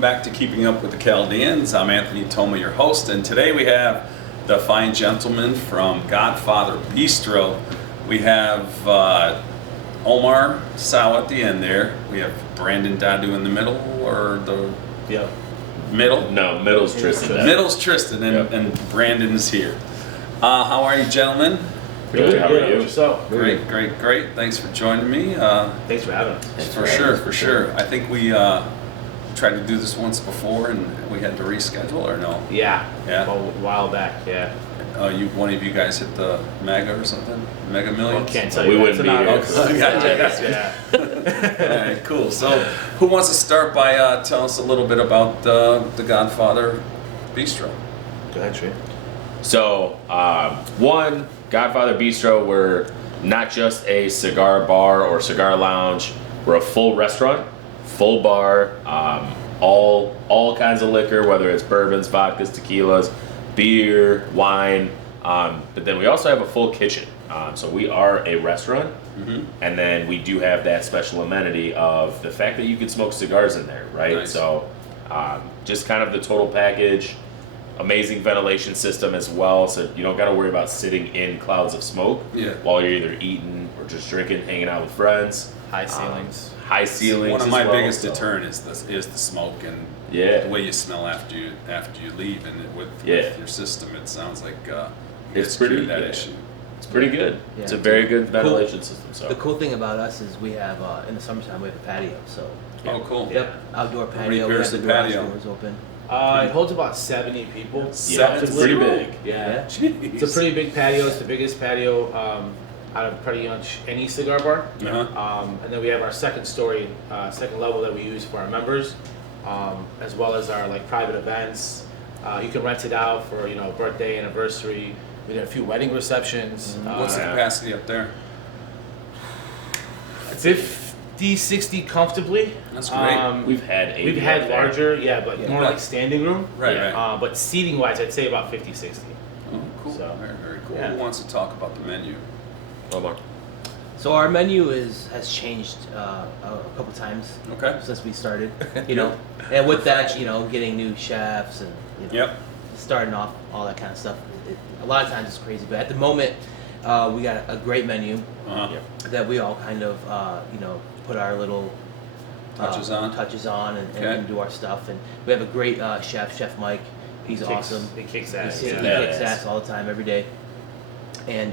welcome back to Keeping Up with the Chaldeans. I'm Anthony Toma, your host, and today we have the fine gentleman from Godfather Bistro. We have Omar Sal at the end there. We have Brandon Dadu in the middle, or the middle? No, middle's Tristan. Middle's Tristan, and Brandon's here. How are you, gentlemen? Good. How are you? Great. Thanks for joining me. Thanks for having us. For sure. I think we tried to do this once before, and we had to reschedule, or no? Yeah. Yeah. A while back. Yeah. One of you guys hit the Mega or something? Mega Millions? Well, can't tell We you. wouldn't be here. Yeah. All right, cool. So, who wants to start by telling us a little bit about the Godfather Bistro? Go ahead, Trey. So, Godfather Bistro, we're not just a cigar bar or cigar lounge. We're a full restaurant, full bar, all kinds of liquor, whether it's bourbons, vodkas, tequilas, beer, wine. But then we also have a full kitchen. So we are a restaurant, and then we do have that special amenity of the fact that you can smoke cigars in there, right? Nice. So just kind of the total package. Amazing ventilation system as well, so you don't got to worry about sitting in clouds of smoke while you're either eating or just drinking, hanging out with friends. High ceilings. High ceilings. One of as my well, biggest so. deterrent is the smoke and Yeah. the way you smell after you leave, and with your system, it sounds like It's pretty cured that good. issue. It's pretty good. Yeah. It's a very good ventilation system. So The cool thing about us is we have in the summertime we have a patio, so Oh, cool. outdoor How many patio. We have pairs the of garage patio? doors open. It holds about 70 people. Yeah, it's pretty big. Yeah. Jeez. It's a pretty big patio. It's the biggest patio out of pretty much any cigar bar. And then we have our second level that we use for our members, as well as our private events. You can rent it out for birthday, anniversary. We did a few wedding receptions. What's the capacity up there? 50, 60 comfortably. That's great. we've had 80 We've had up there. larger, but more Right. like standing room. Right. But seating wise, I'd say about 50, 60. Oh, cool. So, Very cool. yeah. Who wants to talk about the menu? Omar. So our menu has changed a couple times Okay. since we started, and with that, getting new chefs and starting off all that kind of stuff. A lot of times it's crazy, but at the moment we got a great menu that we all kind of put our little Touches on. and do our stuff. And we have a great Chef Mike. He's awesome. He kicks ass. He kicks ass all the time, every day. And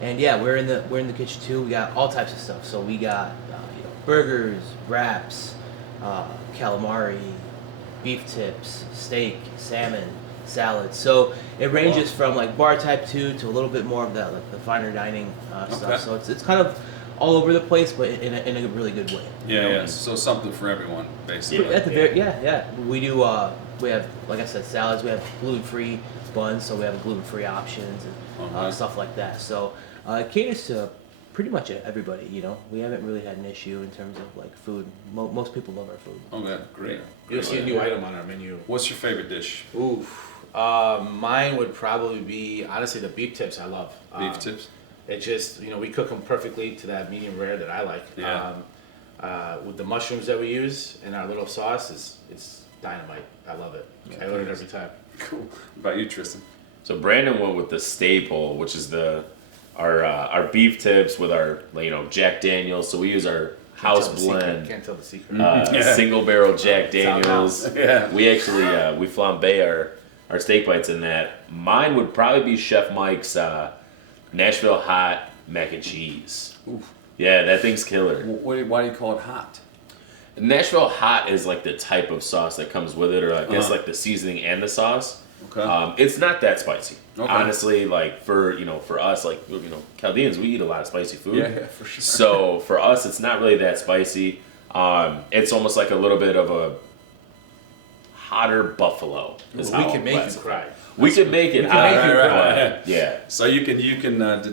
we're in the kitchen too. We got all types of stuff. So we got burgers, wraps, calamari, beef tips, steak, salmon, salads. So it ranges from bar type 2 to a little bit more of that the finer dining stuff. So it's kind of all over the place, but in a really good way. Yeah. So something for everyone, basically. At the very we do. We have, like I said, salads. We have gluten-free buns, so we have gluten-free options and stuff like that. So it caters to pretty much everybody. We haven't really had an issue in terms of food. Most people love our food. Oh, yeah, great. You'll see a new item on our menu. What's your favorite dish? Mine would probably be, honestly, the beef tips I love. Beef tips? It just, we cook them perfectly to that medium rare that I like. Yeah. With the mushrooms that we use and our little sauce, it's dynamite. I love it. I order it every time. Cool. What about you, Tristan? So Brandon went with the staple, which is our beef tips with our Jack Daniels. So we use our house blend. Can't tell the secret. Single barrel Jack Daniels. Yeah. We actually we flambe our steak bites in that. Mine would probably be Chef Mike's Nashville hot mac and cheese. Oof. Yeah, that thing's killer. Why do you call it hot? Nashville hot is the type of sauce that comes with it, or I guess the seasoning and the sauce. Okay. It's not that spicy. Okay. Honestly, for us, Chaldeans, we eat a lot of spicy food. Yeah, for sure. So for us, it's not really that spicy. It's almost like a little bit of a hotter buffalo. We can make you cry. We can make it. Right. Yeah. So you can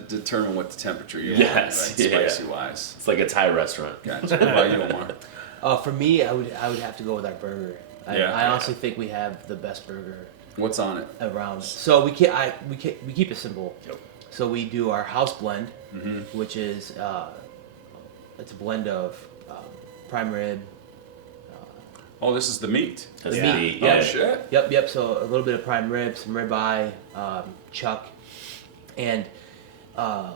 determine what the temperature you want, right, spicy wise. It's like a Thai restaurant. Gotcha. What about you, Omar? For me, I would have to go with our burger. I honestly think we have the best burger What's on it? around. So we keep it simple. Yep. So we do our house blend, which is it's a blend of prime rib, Oh, this is the meat. That's Yeah. the meat. Oh, Yeah. shit. Yep. So a little bit of prime rib, some ribeye, chuck, and our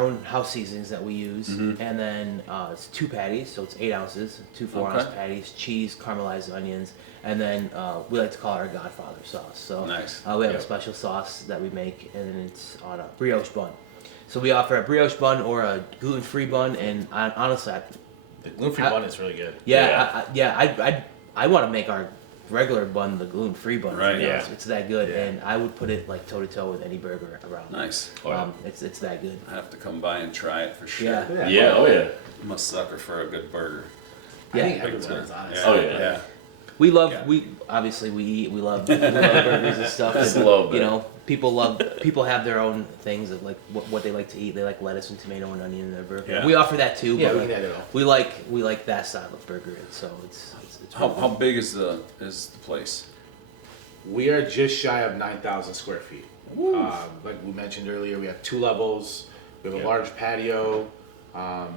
own house seasonings that we use. And then it's 2 patties, so it's 8 ounces, 2 4-ounce Okay. patties, cheese, caramelized onions, and then we like to call it our Godfather sauce. So Nice. we have Yep. a special sauce that we make, and then it's on a brioche bun. So we offer a brioche bun or a gluten-free bun, and honestly, The gluten-free bun is really good. I want to make our regular bun the gluten-free bun. Right. You know, Yeah. it's that good, Yeah. and I would put it like toe-to-toe with any burger around. Nice. Oh, yeah. It's that good. I have to come by and try it for sure. Yeah. Yeah. Oh yeah. I'm a sucker for a good burger. I think Yeah. everyone is honest. Oh, yeah. Yeah. We love Yeah. we obviously we eat we love burgers and stuff. Just and, a little bit. You know, people have their own things of like what they like to eat. They like lettuce and tomato and onion in their burger. Yeah. We offer that too. Yeah, but we can add it all. we like that style of burger, and so it's How big is the place? We are just shy of 9,000 square feet. Like we mentioned earlier, we have 2 levels. We have a Yeah. large patio. I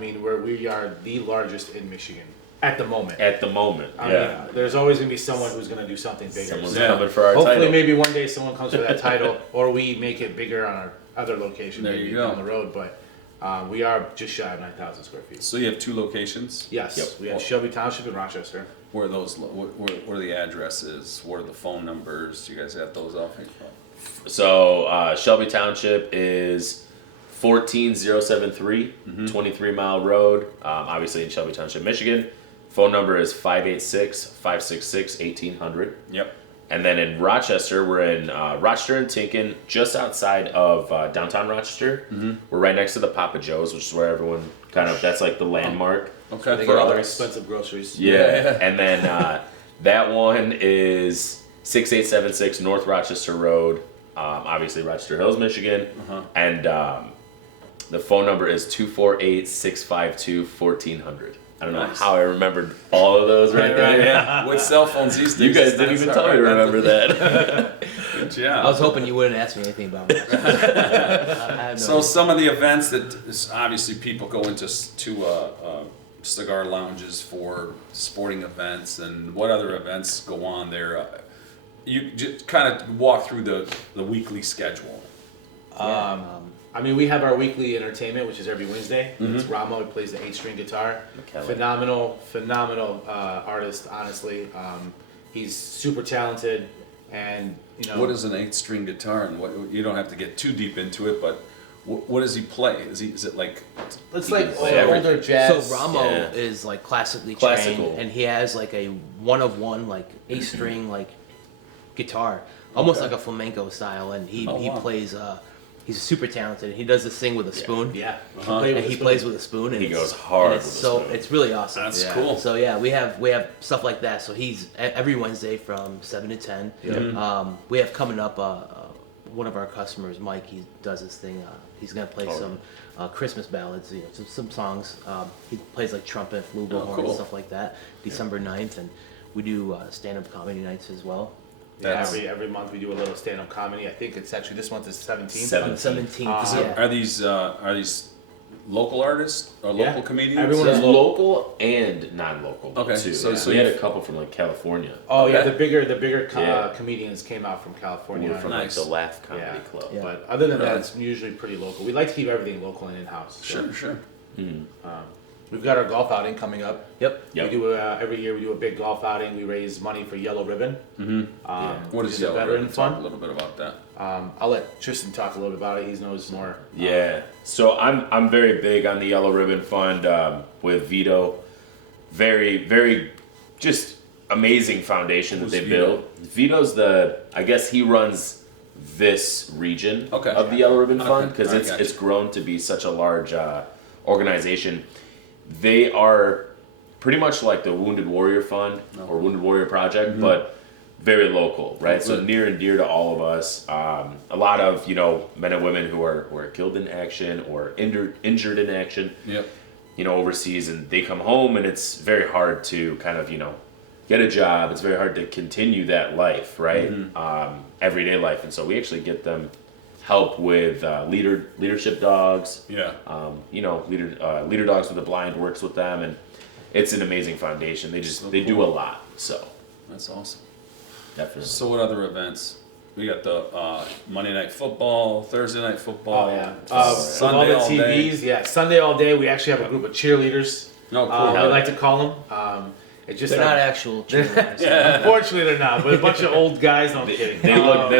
mean, we are the largest in Michigan at the moment. At the moment. I Yeah. mean, there's always gonna be someone who's gonna do something bigger. Someone's So Yeah. coming for our hopefully, title. maybe one day someone comes for that title, or we make it bigger on our other location There maybe you go. down the road. But we are just shy of 9,000 square feet. So you have 2 locations? Yes, Yep. we have Shelby Township and Rochester. Where are those? Where are the addresses? Where are the phone numbers? Do you guys have those off? So Shelby Township is 14073, 23 Mile Road, obviously in Shelby Township, Michigan. Phone number is 586-566-1800. Yep. And then in Rochester, we're in Rochester and Tinkin, just outside of downtown Rochester. We're right next to the Papa Joe's, which is where everyone that's like the landmark. Okay. They For get all the others. expensive groceries. Yeah. And then that one is 6876 North Rochester Road, obviously Rochester Hills, Michigan. And the phone number is 248-652-1400. I don't know Nice. how I remembered all of those right there. Yeah. With cell phones these days. You guys didn't that's even not tell me to right. remember that. Good job. I was hoping you wouldn't ask me anything about it. I have no So idea. some of the events that obviously people go into cigar lounges for sporting events, and what other events go on there? You just kind of walk through the weekly schedule. I mean, we have our weekly entertainment, which is every Wednesday. It's Ramo. He plays the 8-string guitar. McKellen. Phenomenal artist, honestly. He's super talented, and you know. What is an 8-string guitar, and what you don't have to get too deep into it, but what does he play? Is it like? It's He like can play older everything. jazz. So Ramo Yeah. is like classically Classical. trained, and he has like a one-of-one like 8-string like guitar, almost Okay. like a flamenco style, and he Oh, wow. plays. He's super talented. He does this thing with a spoon. Yeah. Uh-huh. Play with And he the plays spoon. with a spoon, and He it's- goes hard and it's with a so spoon. it's really awesome. That's Yeah. cool. So yeah, we have stuff like that. So he's every Wednesday from 7 to 10. We have coming up one of our customers, Mike. He does this thing. He's gonna play some Christmas ballads. You know, some songs. He plays like trumpet, flugelhorn, cool. and stuff like that. December 9th, and we do stand-up comedy nights as well. Yeah, That's- every month we do a little stand-up comedy. I think it's actually this month is 17th. Seven. On the 17th, Uh, yeah. Are these local artists or Yeah. local comedians? Everyone There's is local and non-local Okay, too. so we had a couple from like California, Oh yeah, Okay. the bigger Yeah. comedians came out from who California. were from Nice. like the Laugh Comedy Yeah. Club. Yeah. But other than that, Right. it's usually pretty local. We like to keep everything local and in-house. So, Sure. we've got our golf outing coming up. Yep. Yep. We do every year. We do a big golf outing. We raise money for Yellow Ribbon. What which is a Yellow veteran Ribbon? Talk a fund. little bit about that. I'll let Tristan talk a little bit about it. He knows more. Yeah. So I'm very big on the Yellow Ribbon Fund with Vito. Very just amazing foundation Who's that they Vito? built. Vito's I guess he runs this region Okay. of the Yellow Ribbon Okay. Fund because Alright, gotcha. it's grown to be such a large organization. They are pretty much like the Wounded Warrior Fund or Wounded Warrior Project, but very local, right? So Good. near and dear to all of us. A lot of men and women who are killed in action or injured in action, Yep. overseas, and they come home, and it's very hard to kind of get a job. It's very hard to continue that life, right? Everyday life, and so we actually get them help with leadership dogs. Yeah. Leader dogs with the blind works with them, and it's an amazing foundation. They So do cool. a lot. So That's awesome. definitely. So what other events? We got the Monday Night Football, Thursday Night Football, Oh yeah. Sunday all all the day. TVs. Yeah, Sunday all day. We actually have a group of cheerleaders. Oh, cool. We like to call them. It just They're not actual cheerleaders. Unfortunately, they're not. But a bunch of old guys. No, I'm kidding. They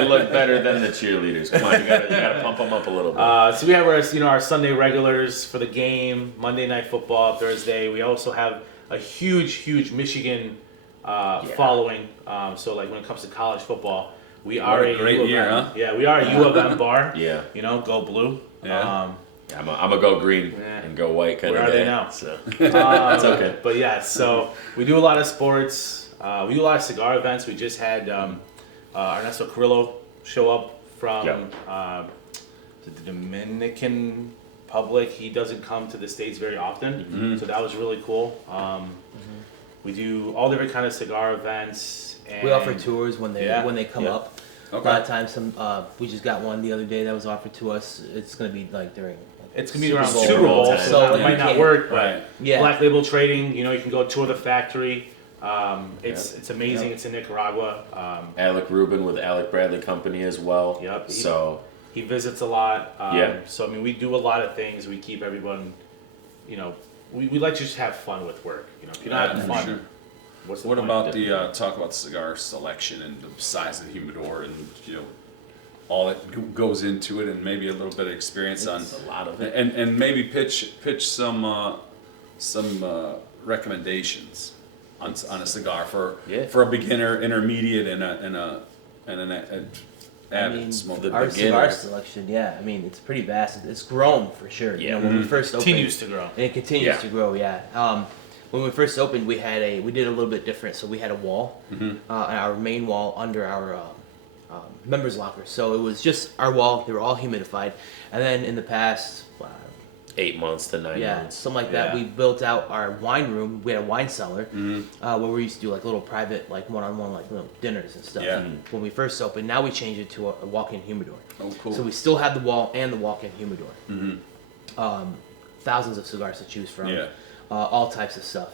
look better than the cheerleaders. Come on, you gotta pump them up a little bit. So we have our Sunday regulars for the game, Monday Night Football, Thursday. We also have a huge Michigan following. So like when it comes to college football, we are a great U of year, M. huh? Yeah, we are a U of M bar. Yeah. Go blue. Yeah. I'm a go green Yeah. and go white kind Where of are day. they now? So It's okay. But yeah, so we do a lot of sports. We do a lot of cigar events. We just had Ernesto Carrillo show up from the Dominican Republic. He doesn't come to the States very often, so that was really cool. We do all different kind of cigar events. And We offer tours when they come Yeah. up. Okay. A lot of times, we just got one the other day that was offered to us. It's gonna be like during. It's gonna be around Super Bowl Super Bowl, time. so So it you might not can't- work. But Right. Yeah. Black Label Trading, you can go tour the factory. It's amazing. Yep. It's in Nicaragua. Alec Rubin with Alec Bradley Company as well. Yep. So He visits a lot. Yeah. So I mean, we do a lot of things. We keep everyone, we like to just have fun with work. If you're not having for fun, sure. what's the What point? about the talk about cigar selection and the size of the humidor and all that goes into it, and maybe a little bit of experience on it's a lot of it. and maybe pitch some recommendations on a cigar for a beginner, intermediate, and an avid smoker. the Our cigar beginner. selection, I mean, it's pretty vast. It's grown for sure. Yeah. When we first opened, Continues to grow. and it continues Yeah. to grow. When we first opened, we did a little bit different. So we had a wall, our main wall under our members' locker. So it was just our wall. They were all humidified, and then in the past. 8 months to 9 months. Something like that. Yeah. We built out our wine room. We had a wine cellar where we used to do like little private, like one-on-one, like little dinners and stuff. Yeah. When we first opened, now we changed it to a walk-in humidor. Oh, cool. So we still have the wall and the walk-in humidor. Thousands of cigars to choose from. Yeah. All types of stuff.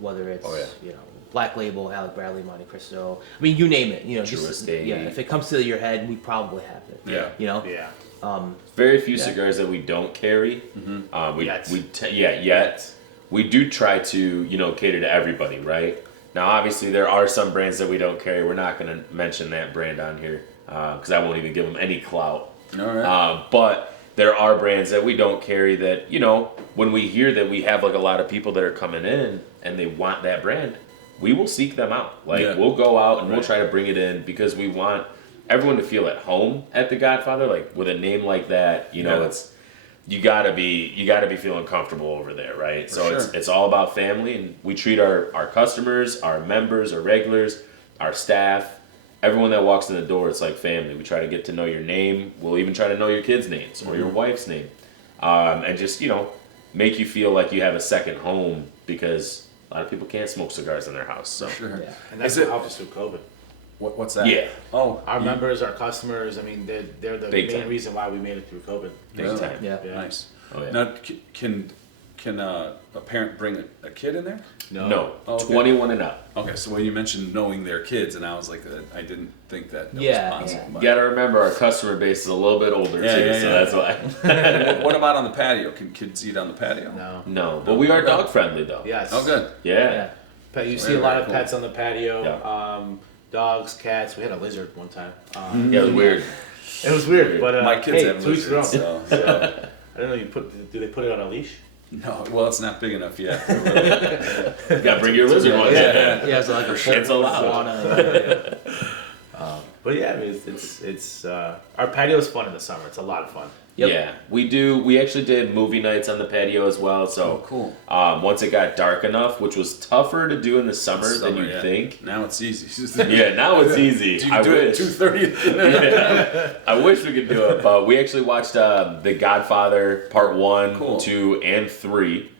Whether it's Oh, yeah. Black Label, Alec Bradley, Monte Cristo. I mean, you name it. Truest If it comes to your head, we probably have it. Yeah. Yeah. Very few Yeah. cigars that we don't carry. Yet. Yet. We do try to, cater to everybody, right? Now, obviously, there are some brands that we don't carry. We're not going to mention that brand on here because I won't even give them any clout. All right. But there are brands that we don't carry that, when we hear that we have like a lot of people that are coming in and they want that brand, we will seek them out. We'll go out and we'll try to bring it in because we want everyone to feel at home at the Godfather. Like with a name like that, it's you gotta be feeling comfortable over there, right? So sure. it's all about family, and we treat our customers, our members, our regulars, our staff, everyone that walks in the door. It's like family. We try to get to know your name. We'll even try to know your kids' names or your wife's name, and just make you feel like you have a second home because a lot of people can't smoke cigars in their house. So Sure. Yeah. And that's Is it- what helped us through COVID. What's that? Yeah. Oh, Our members, our customers, I mean, they're the Big main time. reason why we made it through COVID. big Really? time. Yeah. Yeah. Nice. Oh, yeah. Now, can a parent bring a kid in there? No, Oh, okay. 21 and up. Okay, so when you mentioned knowing their kids, and I was like, I didn't think that Yeah, was possible. yeah. but- You gotta remember our customer base is a little bit older Yeah, too, yeah, so yeah. that's why. What about on the patio? Can kids eat on the patio? No. No, but we are dog friendly though. Yes. Oh, good. Yeah. You see Very, a lot very of cool. pets on the patio. Yeah. Dogs, cats. We had a lizard one time. Yeah, it was weird. It was weird, but My kids hey, have to each their own. lizards, so. So, I don't know. Do they put it on a leash? No, well, it's not big enough yet. You gotta bring your lizard one. Yeah. Yeah, it's like a It's allowed. sauna. But yeah, I mean, it's our patio is fun in the summer. It's a lot of fun. Yep. Yeah, we do. We actually did movie nights on the patio as well. So Oh, cool. Once it got dark enough, which was tougher to do in the summer than Summer, you'd yeah. think. Now it's easy. Yeah, now it's easy. You I can do it wish. at 2:30. Yeah. I wish we could do it, but we actually watched The Godfather Part 1, Cool. 2, and 3.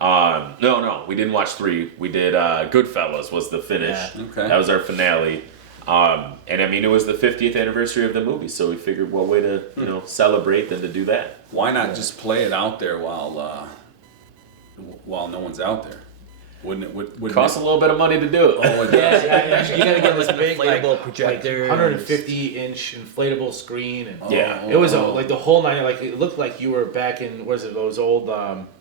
No, we didn't watch 3. We did Goodfellas was the finish. Yeah. Okay. That was our finale. And I mean, it was the 50th anniversary of the movie, so we figured what way to, celebrate than to do that. Why not just play it out there while no one's out there? Wouldn't it? Would Costs a little bit of money to do it. Oh, it Yeah, does. yeah, you gotta get This like an big, inflatable projector. 150-inch inflatable screen, and Yeah. it was like the whole night. Like it looked like you were back in those old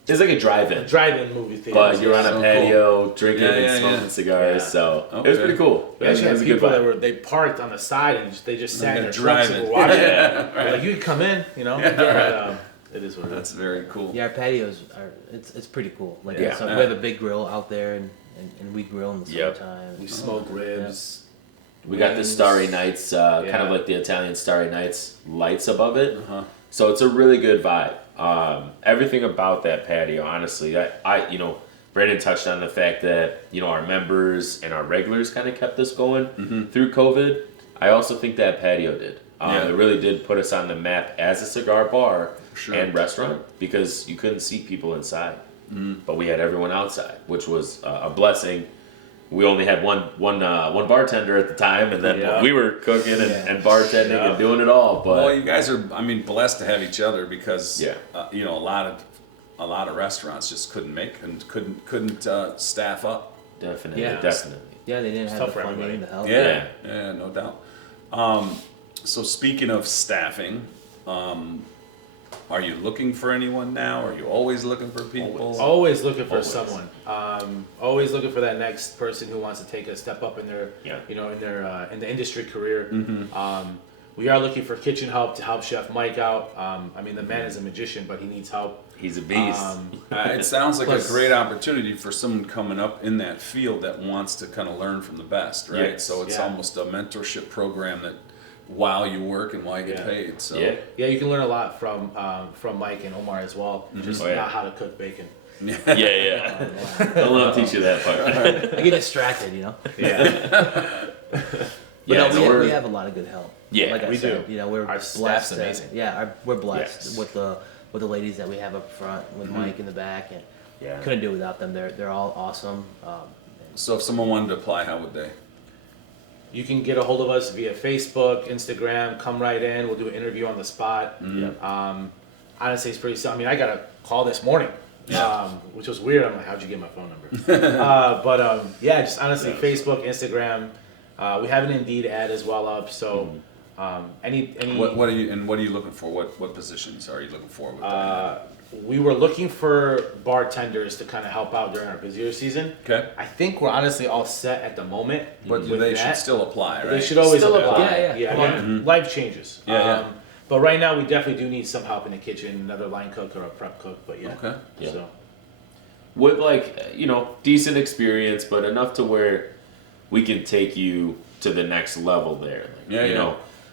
It's like a drive-in, drive-in movie theaters. but you're on So a patio drinking Yeah, and yeah, smoking yeah. cigars. Yeah. So it was Okay. pretty cool. We It was actually a had good people vibe. they parked on the side and they just sat in their Like a trucks and drive-in. were watching. Yeah, It. Like you could come in, But, it is what it That's is. very cool. Yeah, our patios are it's pretty cool. Like Yeah. so we have a big grill out there, and we grill in the Yep. summertime. We smoke ribs. We got the Starry Nights, kind Yeah. of like the Italian Starry Nights lights above it. Uh-huh. So it's a really good vibe. Everything about that patio, honestly, Brandon touched on the fact that, our members and our regulars kind of kept us going through COVID. I also think that patio did. Yeah. It really did put us on the map as a cigar bar Sure. and restaurant because you couldn't see people inside. But we had everyone outside, which was a blessing. We only had one bartender at the time, and then Yeah. we were cooking and bartending Yeah. and doing it all. But Well, you guys are, blessed to have each other because, Yeah. a lot of restaurants just couldn't make and couldn't staff up. definitely, Yeah. definitely. Yeah, they didn't have tough the for funding everybody. to help. Yeah, no doubt. So speaking of staffing, are you looking for anyone now? Are you always looking for people? Always looking for Always. someone. Always looking for that next person who wants to take a step up in their, Yeah. in the industry career. We are looking for kitchen help to help Chef Mike out. The man is a magician, but he needs help. He's a beast. It sounds like Plus- a great opportunity for someone coming up in that field that wants to kind of learn from the best, right? Yes. So it's Yeah. almost a mentorship program that while you work and while you get Yeah. paid. So Yeah. Yeah, you can learn a lot from Mike and Omar as well. Just Oh, yeah. not how to cook bacon. yeah. I'll let him teach you that part. I get distracted, Yeah. But Yeah, no, so we we're- have a lot of good help. Yeah, like I we said, do. we're Our staff's blessed. amazing. We're blessed Yes. with the ladies that we have up front, with Mike in the back, and Yeah. couldn't do it without them. They're all awesome. So if someone wanted to apply, how would they? You can get a hold of us via Facebook, Instagram. Come right in. We'll do an interview on the spot. Honestly, it's pretty simple. I got a call this morning, which was weird. I'm like, how'd you get my phone number? Just honestly, Facebook, Instagram. We have an Indeed ad as well up. So any What are you looking for? What positions are you looking for with that? we were looking for bartenders to kind of help out during our busier season. Okay. I think we're honestly all set at the moment. But with they that. should still apply, right? They should always Still apply. apply. Yeah. Life changes. Yeah. But right now, we definitely do need some help in the kitchen, another line cook or a prep cook. But yeah. Okay. Yeah. So With decent experience, but enough to where we can take you to the next level there.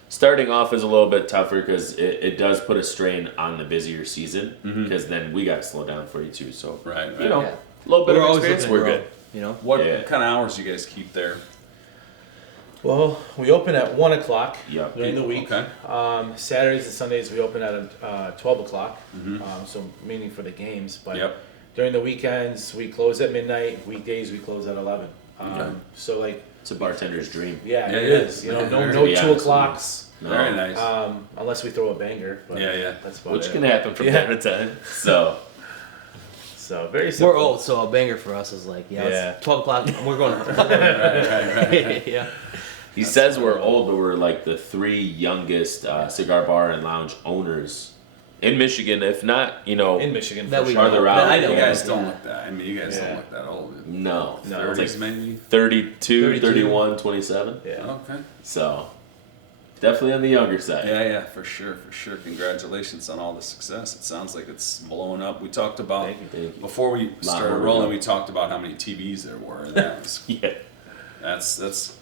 Starting off is a little bit tougher because it does put a strain on the busier season because then we got to slow down for you too. So Right. a little bit We're of always experience, looking we're to good. grow, What Yeah. kind of hours do you guys keep there? well, we open at 1:00 Yeah. during the week. Okay. Saturdays and Sundays we open at 12:00. So mainly for the games. But Yep. during the weekends we close at midnight. Weekdays we close at 11. Okay. So like. It's a bartender's dream. Yeah, Yeah, it yeah. is. Yeah, No very 2 honest with o'clocks. No. Very nice. Unless we throw a banger. But Yeah. That's about Which it. can happen from Yeah. time to time. So So very simple. We're old, so a banger for us is like, Yeah. it's 12 o'clock. We're going. right. Yeah. he says we're old, but we're like the 3 youngest cigar bar and lounge owners in Michigan, if not, in Michigan. That for we sure. Farther out. I You know. guys don't Yeah. look that. You guys Yeah. don't look that old. No, No, it's 30s like maybe. 32, 32. 31, 27. Yeah. Okay. So definitely on the younger side. Yeah, for sure. Congratulations on all the success. It sounds like it's blowing up. We talked about Thank you. Thank you. before we started more to rolling. go. We talked about how many TVs there were. And that was Yeah. that's.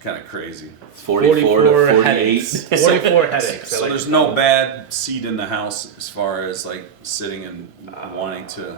Kind of crazy. 44 to 48. headaches. 44 headaches. I So like there's to no call it. bad seat in the house as far as like sitting and wanting to.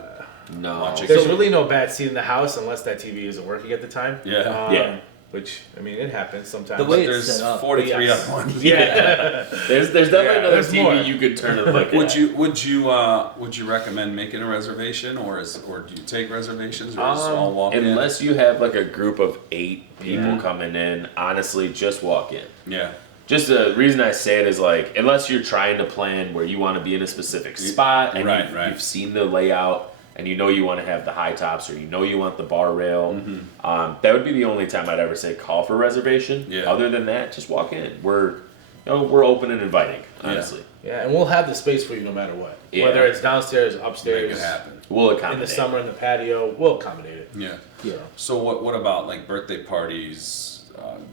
No. Watch it. There's So- really no bad seat in the house unless that TV isn't working at the time. Yeah. Yeah. Which it happens sometimes. The way But it's there's set up. 43 Yes. other ones. Yeah. There's definitely Yeah, another there's TV more. you could turn and look Would at. you recommend making a reservation or do you take reservations or just all walk in? Unless you have like a group of 8 people Yeah. coming in, honestly, just walk in. Yeah. Just the reason I say it is like, unless you're trying to plan where you want to be in a specific spot and Right, you've, right. you've seen the layout and you know you want to have the high tops, or you know you want the bar rail, that would be the only time I'd ever say call for a reservation. Yeah. Other than that, just walk in. We're open and inviting, honestly. Yeah, and we'll have the space for you no matter what. Yeah. Whether it's downstairs, Make upstairs, it happen. We'll in accommodate. the summer in the patio, we'll accommodate it. Yeah. Yeah. So what about like birthday parties,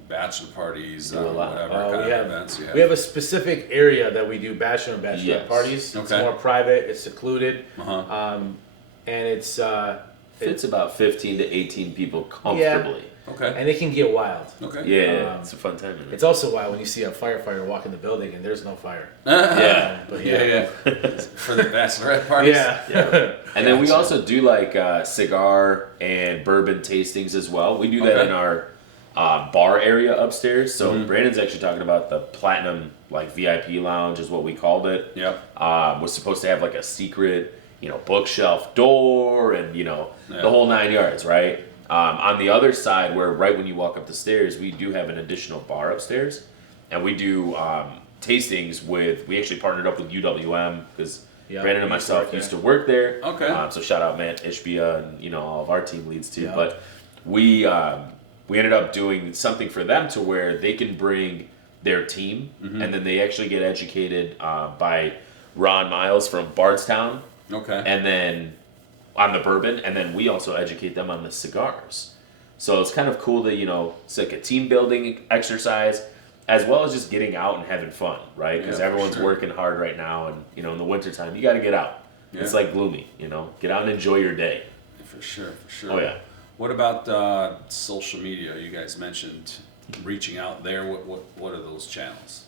bachelor parties, Do a lot. whatever kind we of have events you have? we have a specific area that we do bachelor and bachelorette Yes. parties. It's Okay. more private. It's secluded, Uh-huh. and it's Fits about 15 to 18 people comfortably. Okay. and it can get wild. Okay. Yeah, it's a fun time. It's also wild when you see a firefighter walk in the building and there's no fire. Yeah. But Yeah. For the bachelorette parties. Yeah. And then we Gotcha. also do like cigar and bourbon tastings as well. We do that Okay. in our bar area upstairs. So Brandon's actually talking about the platinum like VIP lounge is what we called it. Yep. Was supposed to have like a secret, bookshelf door and Yeah. the whole 9 yards, right? On the other side, where right when you walk up the stairs, we do have an additional bar upstairs, and we do tastings with. We actually partnered up with UWM because Yeah, Brandon and we used to myself work there. used to work there. Okay. So shout out Matt Ishbia and all of our team leads too. Yeah. But we ended up doing something for them to where they can bring their team, and then they actually get educated by Ron Miles from Bardstown, Okay. and then on the bourbon, and then we also educate them on the cigars. So it's kind of cool that it's like a team building exercise, as well as just getting out and having fun, right? Because Yeah, for everyone's sure. working hard right now, and in the wintertime, you got to get out. It's Yeah. like gloomy, get out and enjoy your day. For sure. Oh yeah. What about social media? You guys mentioned reaching out there. What are those channels?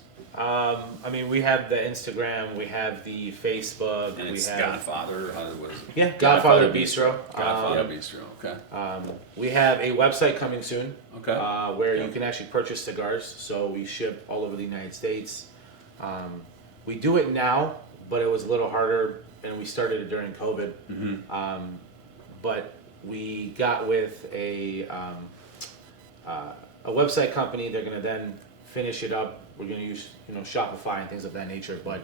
We have the Instagram, we have the Facebook, And we it's have Godfather. What is it? yeah, Godfather Bistro. Godfather Bistro. Okay. We have a website coming soon. Okay. Where Yeah. you can actually purchase cigars. So we ship all over the United States. We do it now, but it was a little harder, and we started it during COVID. But we got with a website company. They're gonna then finish it up. We're gonna use Shopify and things of that nature. But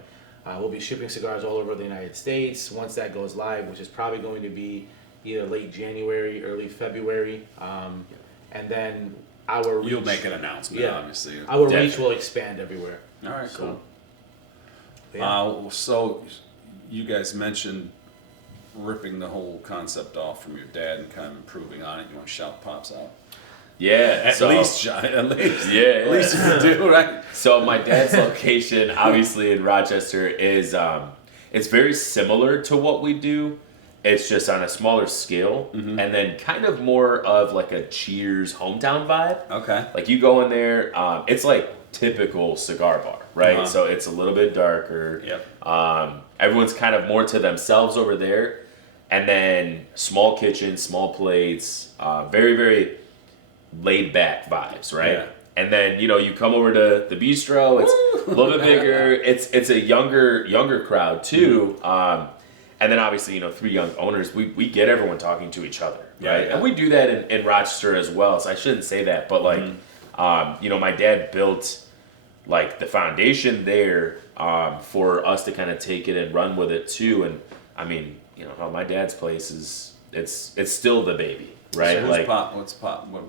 we'll be shipping cigars all over the United States once that goes live, which is probably going to be either late January, early February. And then our reach, You'll make an announcement, Yeah. obviously. our reach Definitely. will expand everywhere. All right. So, Cool. yeah. So you guys mentioned ripping the whole concept off from your dad and kind of improving on it. You want to shout pops out? Yeah. At least, John. At least. Yeah. At least you do, right? So my dad's location, obviously in Rochester, is it's very similar to what we do. It's just on a smaller scale, and then kind of more of like a Cheers hometown vibe. Okay. Like you go in there, it's like typical cigar bar, right? Uh-huh. So it's a little bit darker. Yep. Everyone's kind of more to themselves over there, and then small kitchen, small plates, very very laid back vibes, right? Yeah. And then you come over to the bistro. It's a little bit bigger. It's a younger crowd too. And then obviously, 3 young owners, we get everyone talking to each other, right? Yeah. And we do that in Rochester as well. So I shouldn't say that, but like, my dad built like the foundation there for us to kind of take it and run with it too. And I mean, my dad's place it's still the baby, right? So who's like, Pop? What's Pop? What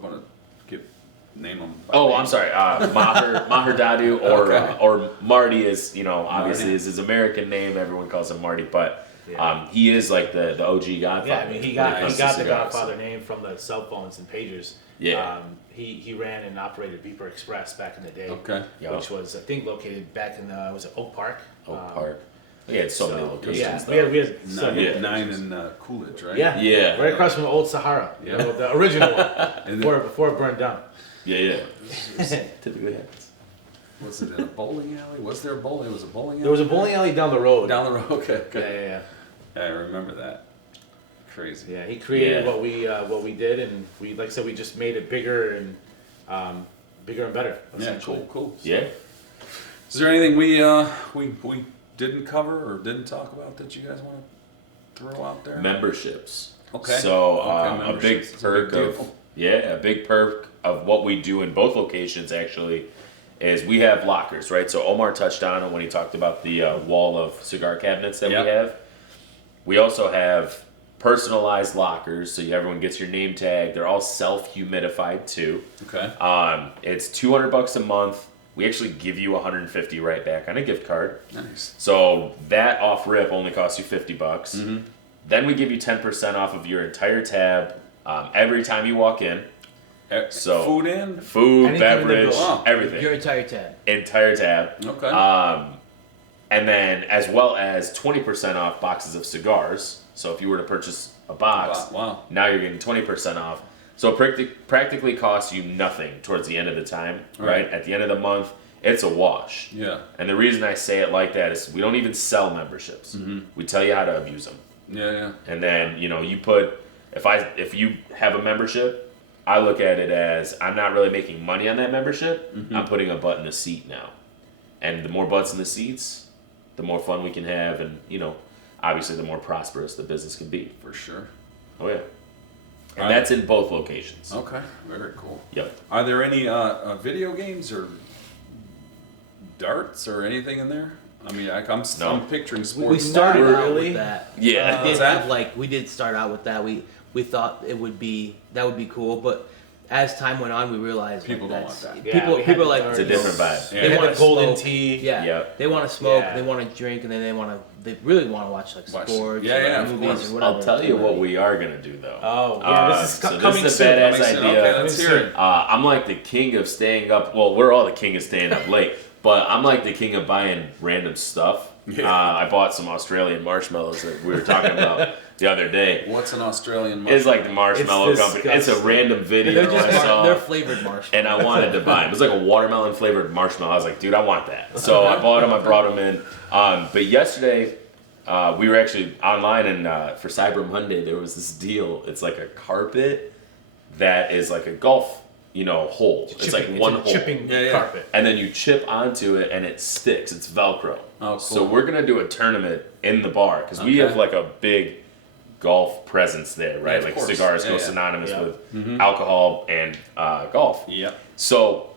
name him? by oh, name? I'm sorry, Maher Dadu, Okay. or Marty is obviously Marty. is his American name. Everyone calls him Marty, but. Yeah. He is like the OG Godfather. Yeah, he when it got comes the to cigars. Godfather name from the cell phones and pagers. Yeah. He ran and operated Beeper Express back in the day. Okay. Yeah. Which was I think located back in was it Oak Park? Oak Park. We had so many locations. Yeah, though. we had several Nine, locations. nine in Coolidge, right? Yeah, Yeah. right across from Old Sahara. Yeah. The original one And before it burned down. Yeah. Typically happens. Was it in a bowling alley? Was there a bowling? It was a bowling alley. There was a bowling alley down the road. down the road. Okay. Yeah, Okay. yeah, I remember that. Crazy. yeah. He created Yeah. what we did, and we, like I said, we just made it bigger and better. Yeah. Essentially. Cool. Yeah. Is there anything we didn't cover or didn't talk about that you guys want to throw out there? Memberships. Okay. So Okay, a big memberships. It's a perk big of deal. a big perk of what we do in both locations actually is we have lockers, right? So Omar touched on it when he talked about the wall of cigar cabinets that Yep. we have. We also have personalized lockers, so everyone gets your name tag. They're all self-humidified too. Okay. It's $200 a month. We actually give you $150 right back on a gift card. Nice. So that off rip only costs you $50. Then we give you 10% off of your entire tab every time you walk in. So food in? Food, Anything beverage, Oh. everything. Your entire tab. Entire tab. Okay. And then as well as 20% off boxes of cigars. So if you were to purchase a box, Wow. now you're getting 20% off. So it practically costs you nothing towards the end of the time, right? At the end of the month, it's a wash. Yeah. And the reason I say it like that is we don't even sell memberships. We tell you how to abuse them. Yeah. And then, you put, if you have a membership, I look at it as I'm not really making money on that membership. I'm putting a butt in the seat now. And the more butts in the seats, the more fun we can have, and obviously the more prosperous the business can be. For sure. Oh yeah. And that's in both locations. Okay. Very cool. Yep. Are there any video games or darts or anything in there? I mean, I'm picturing sports. We started out really? with that. Yeah. We did start out with that. We thought that would be cool, but as time went on, we realized People don't that's- want that. Yeah, People are like, It's a different vibe. Yeah. They They want want the golden smoke. tea. Yeah, Yep. they want to smoke, Yeah. they want to drink, and then they really want to watch like Watch- sports, yeah, yeah, or of movies, course. or whatever. I'll tell you what we are gonna do though. Oh, yeah, this is so coming this is soon. a badass Coming soon. idea. Okay, let's hear it. I'm like the king of staying up. Well, we're all the king of staying up late, but I'm like the king of buying random stuff. Yeah. I bought some Australian marshmallows that we were talking about the other day. What's an Australian? It's like the marshmallow It's company. It's a disgusting. random video They're I saw, they're flavored marshmallows. and I wanted to buy them. It was like a watermelon flavored marshmallow. I was like, dude, I want that. So I bought them. I brought them in. But yesterday, we were actually online, and for Cyber Monday, there was this deal. It's like a carpet that is like a golf, hole. It's like one hole. chipping Yeah, yeah. carpet. And then you chip onto it, and it sticks. It's Velcro. Oh, cool. So we're gonna do a tournament in the bar because we Okay. have like a big golf presence there, right? Yeah, of like course. cigars Yeah, go yeah. synonymous Yeah. with alcohol and golf. Yep. So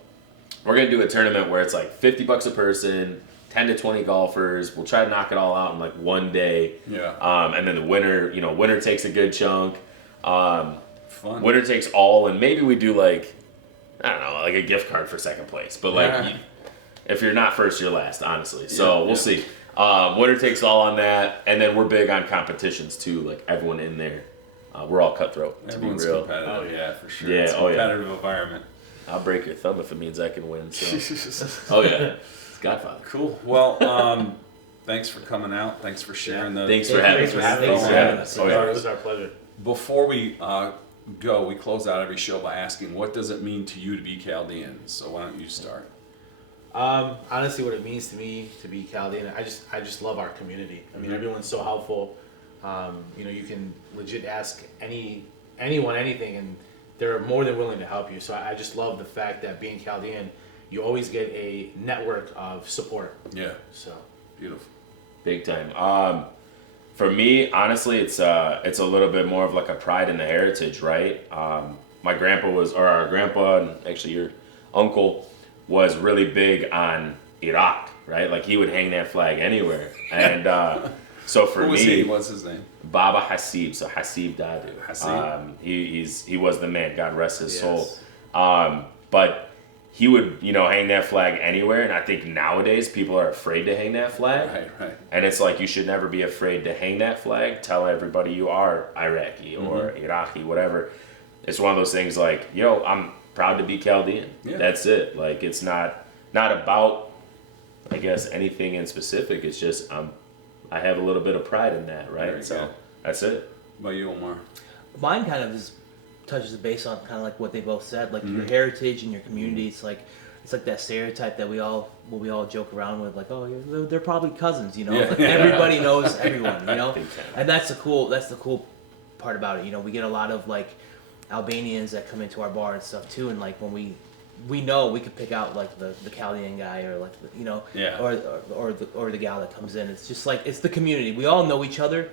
we're gonna do a tournament where it's like $50 a person, 10 to 20 golfers. We'll try to knock it all out in like one day. Yeah. And then the winner takes a good chunk. Fun. Winner takes all, and maybe we do like, I don't know, like a gift card for second place. But like, Yeah. if you're not first, you're last, honestly. So Yeah, we'll yeah. see. Winner takes all on that, and then we're big on competitions too. Like everyone in there, we're all cutthroat. To Everyone's be real, competitive. Oh, yeah. For sure. Yeah, It's a oh, yeah. competitive environment. I'll break your thumb if it means I can win. So. Oh yeah, it's Godfather. Cool. Well, thanks for coming out. Thanks for sharing the. Thanks for having us. Thanks for having us. Oh, yeah. It was our pleasure. Before we go, we close out every show by asking, what does it mean to you to be Chaldean? So why don't you start? Honestly, what it means to me to be Chaldean, I just love our community. I mean, everyone's so helpful. You can legit ask anyone anything, and they're more than willing to help you. So I just love the fact that being Chaldean, you always get a network of support. Yeah. So Beautiful. Big time. For me, honestly, it's a little bit more of like a pride in the heritage, right? Our grandpa, and actually your uncle, was really big on Iraq, right? Like he would hang that flag anywhere. And so for Who was me, he? What's his name? Baba Hasib, so Hasib Dadu. Hasib? He was the man, God rest his Yes. soul. But he would, hang that flag anywhere, and I think nowadays people are afraid to hang that flag. Right. And it's like you should never be afraid to hang that flag. Tell everybody you are Iraqi or Iraqi, whatever. It's one of those things like, I'm proud to be Chaldean. Yeah. That's it. Like it's not about, I guess, anything in specific. It's just I have a little bit of pride in that, right? Very So good. that's it. What about you, Omar? Mine kind of touches base on kind of like what they both said, like your heritage and your community. It's like that stereotype that we all joke around with, like, oh, they're probably cousins, Yeah. Like, everybody knows everyone, Big time. and that's the cool part about it. We get a lot of like Albanians that come into our bar and stuff too, and like when we know we could pick out like the Chaldean guy or like Yeah. or the gal that comes in. It's just like it's the community. We all know each other.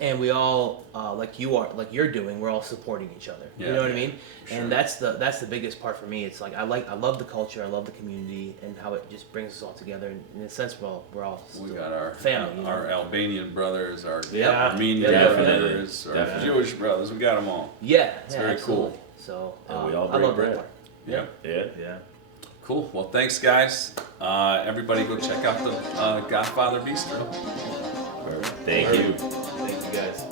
and we all like you're doing, we're all supporting each other. Yeah, You know what I yeah, mean? sure. And that's the biggest part for me. It's like I love the culture, I love the community, and how it just brings us all together. And in a sense, we're all We still got our family. You know? our Albanian brothers, our Yeah. Armenian Definitely. brothers, our Definitely. Jewish brothers. We got them all. Yeah, It's yeah, very absolutely. cool. So And we all I bring love bread. that part. Yeah. Yeah. Cool. Well, thanks, guys. Everybody, go check out the Godfather Bistro. Thank you. Thank you guys.